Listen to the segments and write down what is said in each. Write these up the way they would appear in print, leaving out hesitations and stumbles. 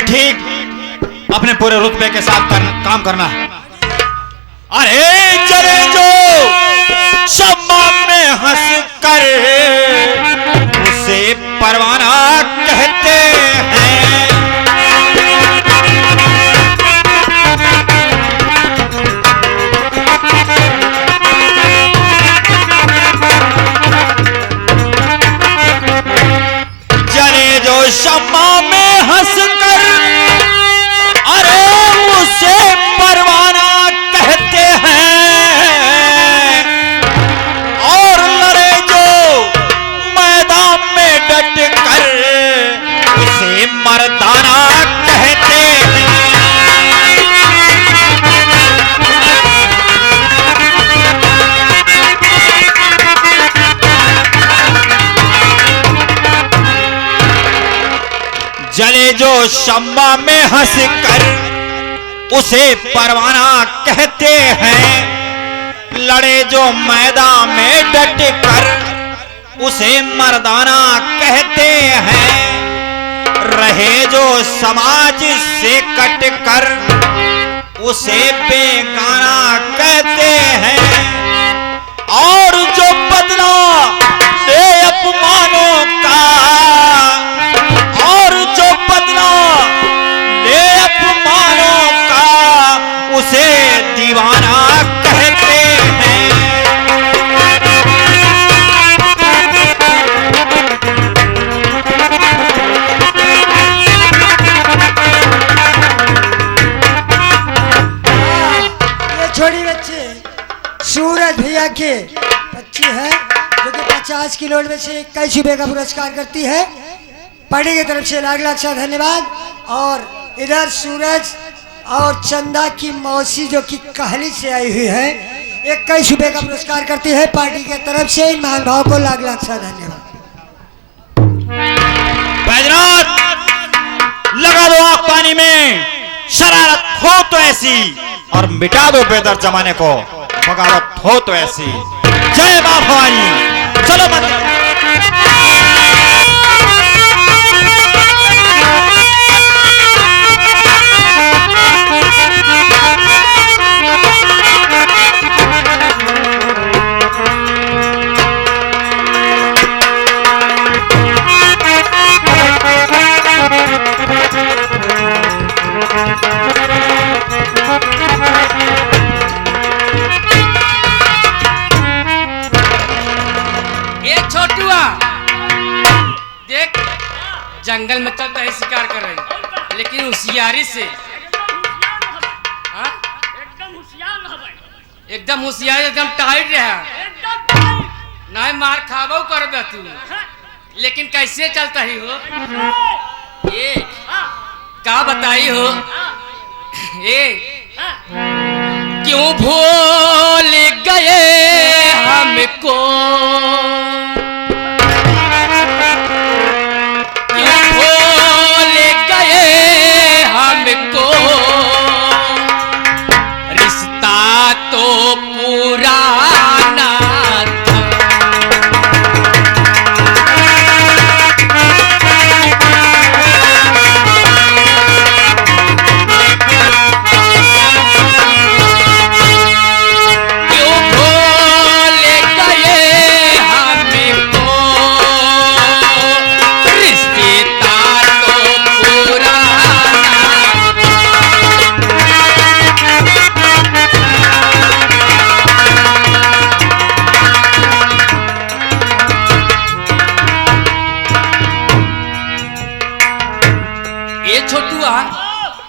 तुम्हें ठीक अपने पूरे रुतबे के साथ काम करना है। अरे चले जो शम्मा में हंस कर उसे परवाना कहते हैं। चले जो शम्मा में हंस कर अरे उसे परवाना कहते हैं। और लड़े जो मैदान में डट कर उसे मर्दाना कहते हैं। जले जो शम्मा में हंस कर उसे परवाना कहते हैं। लड़े जो मैदान में डट कर उसे मर्दाना कहते हैं। रहे जो समाज से कट कर उसे बेगाना कहते हैं। और जो बदला ले अपमानों का और जो बदला ले अपमानों का उसे दीवाना कहते हैं। ये छोटी बच्चे सूरज भैया के बच्ची है जो कि 50 किलो में से 21 रुपये का पुरस्कार करती है। पार्टी की तरफ से लाख लाख सा धन्यवाद। और इधर सूरज और चंदा की मौसी जो कि कहली से आई हुई है 21 रुपये का पुरस्कार करती है। पार्टी की तरफ से इन महान भाव को लाख लाख सा धन्यवाद। बैजनाथ लगा दो आग पानी में, शरारत हो तो ऐसी और मिटा दो बेदर जमाने को, बगावत हो तो ऐसी। जय मां भवानी। चलो मंदिर। जंगल में चलता है शिकार कर रहे हैं लेकिन होशियारी से एकदम होशियारी एकदम टाइट रहा नहीं मार खाबो कर तू लेकिन कैसे चलता ही हो ये का बताई हो ये क्यों भूल गए हमको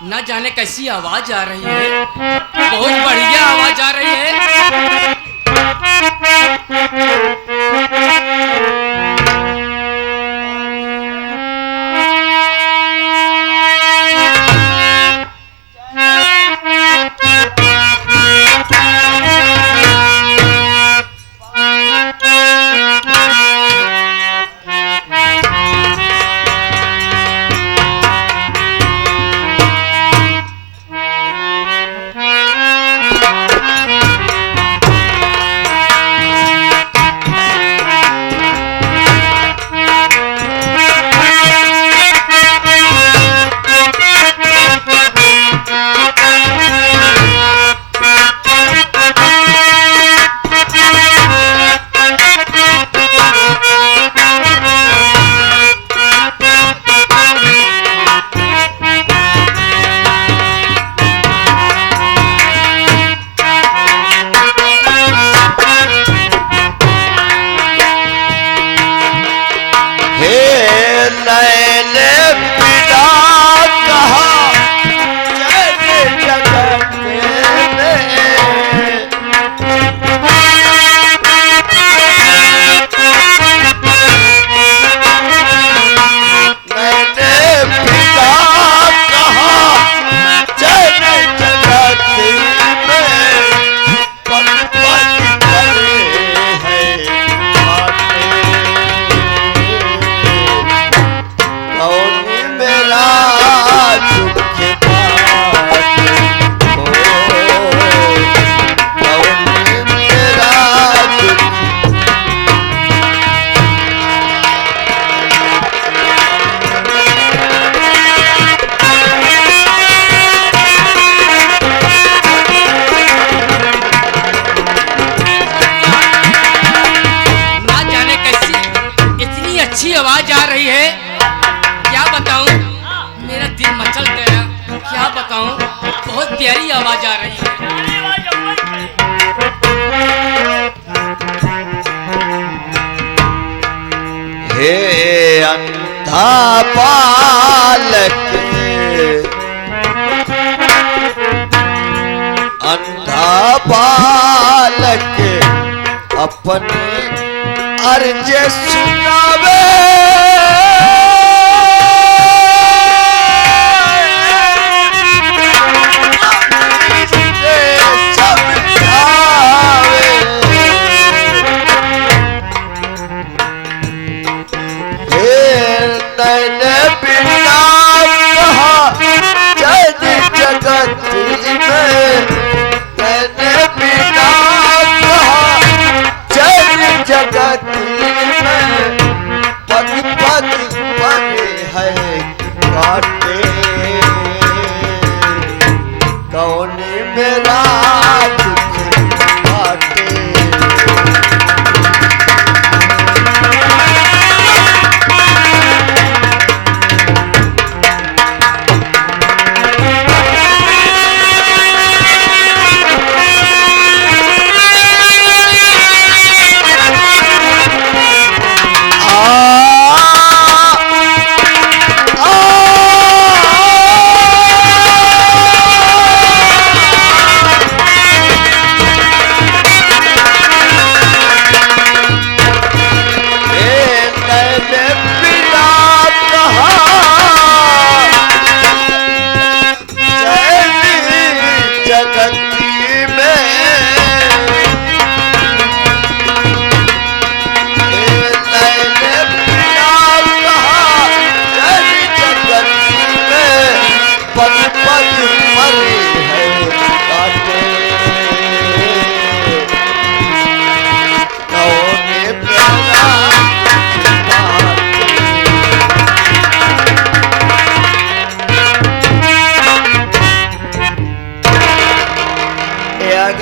न जाने कैसी आवाज आ रही है, बहुत बढ़िया आवाज आ रही है। कैसी आवाज आ रही है, क्या बताऊं, मेरा दिल मचल गया। क्या बताऊं, बहुत प्यारी आवाज आ रही है। हे अंधा बालक, अंधा बालक अपनी अर्ज सुनावे,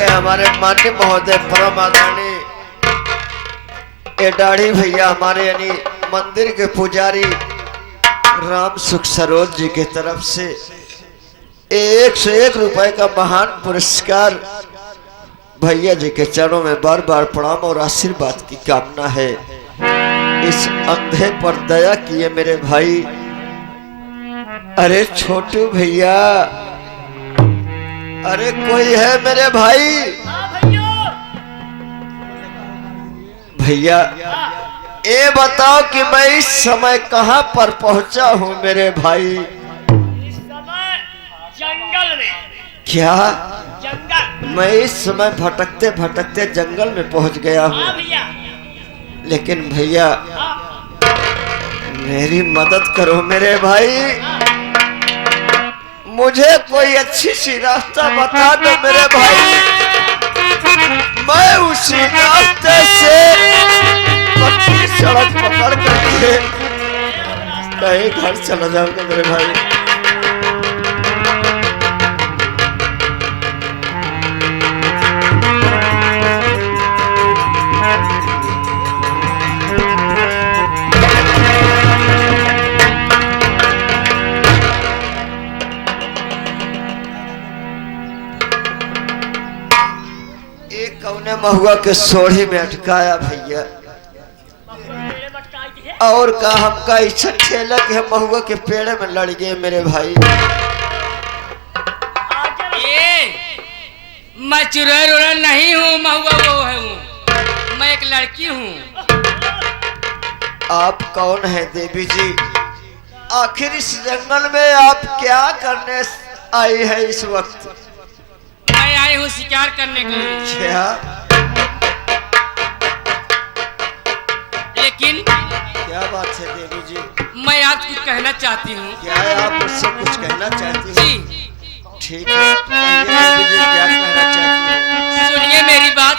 हमारे मान्य महोदय परम आदरणीय दाढ़ी भैया हमारे यानी मंदिर के पुजारी राम सुख सरोज जी की तरफ से 101 रुपए का महान पुरस्कार भैया जी के चरणों में बार बार प्रणाम और आशीर्वाद की कामना है। इस अंधे पर दया किए मेरे भाई। अरे छोटू भैया, अरे कोई है मेरे भाई? भैया ये बताओ कि मैं इस समय कहां पर पहुंचा हूं मेरे भाई? इस समय जंगल में। क्या? जंगल। मैं इस समय भटकते भटकते जंगल में पहुंच गया हूं। भैया। लेकिन भैया मेरी मदद करो मेरे भाई, मुझे कोई अच्छी सी रास्ता बता दो मेरे भाई। मैं उसी रास्ते से पक्की सड़क पकड़ करके कहीं घर चला जाऊंगा मेरे भाई। कौने महुआ के सोढ़ी में अटकाया भैया, और का हमका इच्छा ठेला के महुआ के पेड़ में लड़ गए मेरे भाई। ये मैं चुड़ैल उड़ैल नहीं हूँ, महुआ वो है हूँ, मैं एक लड़की हूँ। आप कौन है देवी जी? आखिर इस जंगल में आप क्या करने आई है इस वक्त? मैं आई हूँ शिकार करने के लिए। क्या? लेकिन क्या बात है देवी जी? मैं आज कुछ कहना चाहती हूँ। क्या है, आप मुझसे कुछ कहना चाहती हैं? जी ठीक है, कहिए देवी जी क्या कहना चाहती हैं? सुनिए मेरी बात,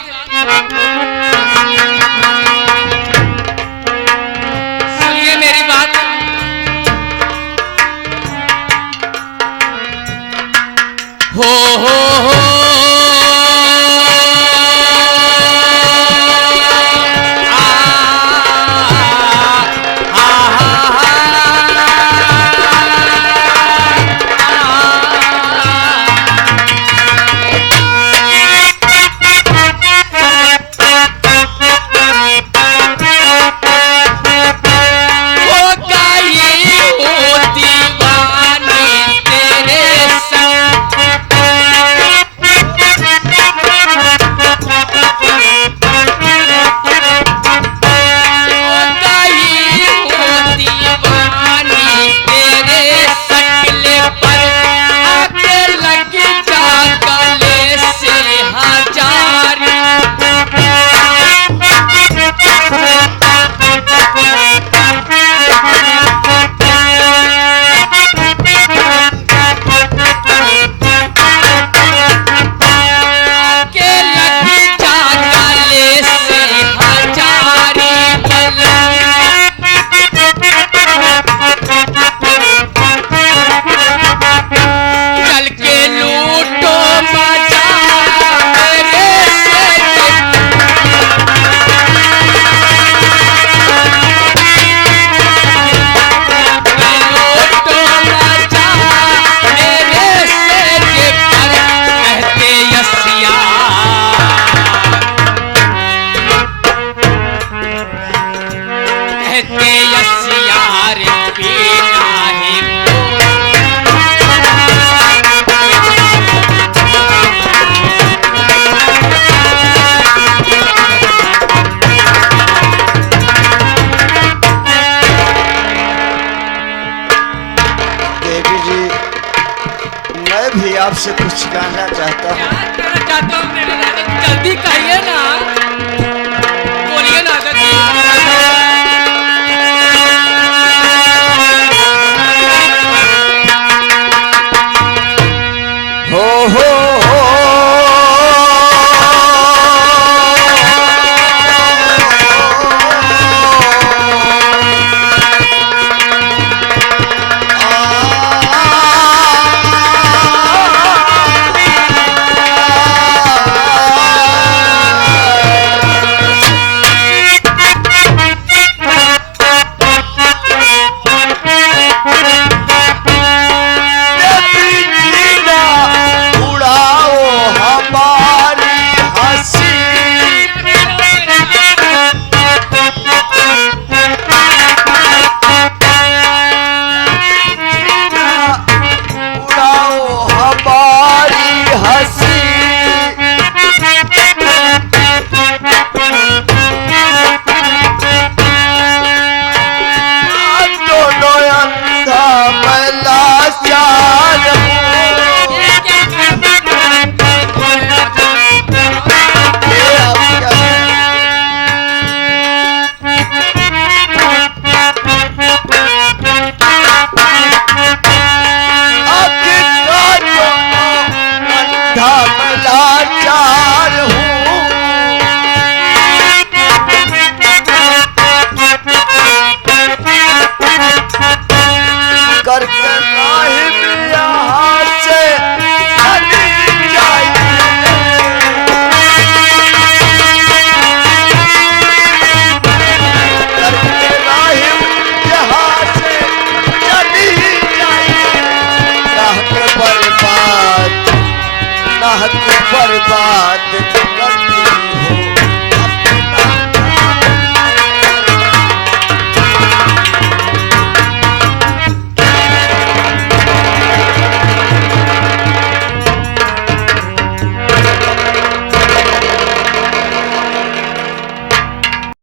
सुनिए मेरी बात। हो आ, आ, ते यसियार पीना है देवी जी, मैं भी आपसे कुछ कहना चाहता हूँ। क्या कहना चाहते हो मेरे राजा? जल्दी कहिए ना, बोलिए ना राजा जी। हो बर्बाद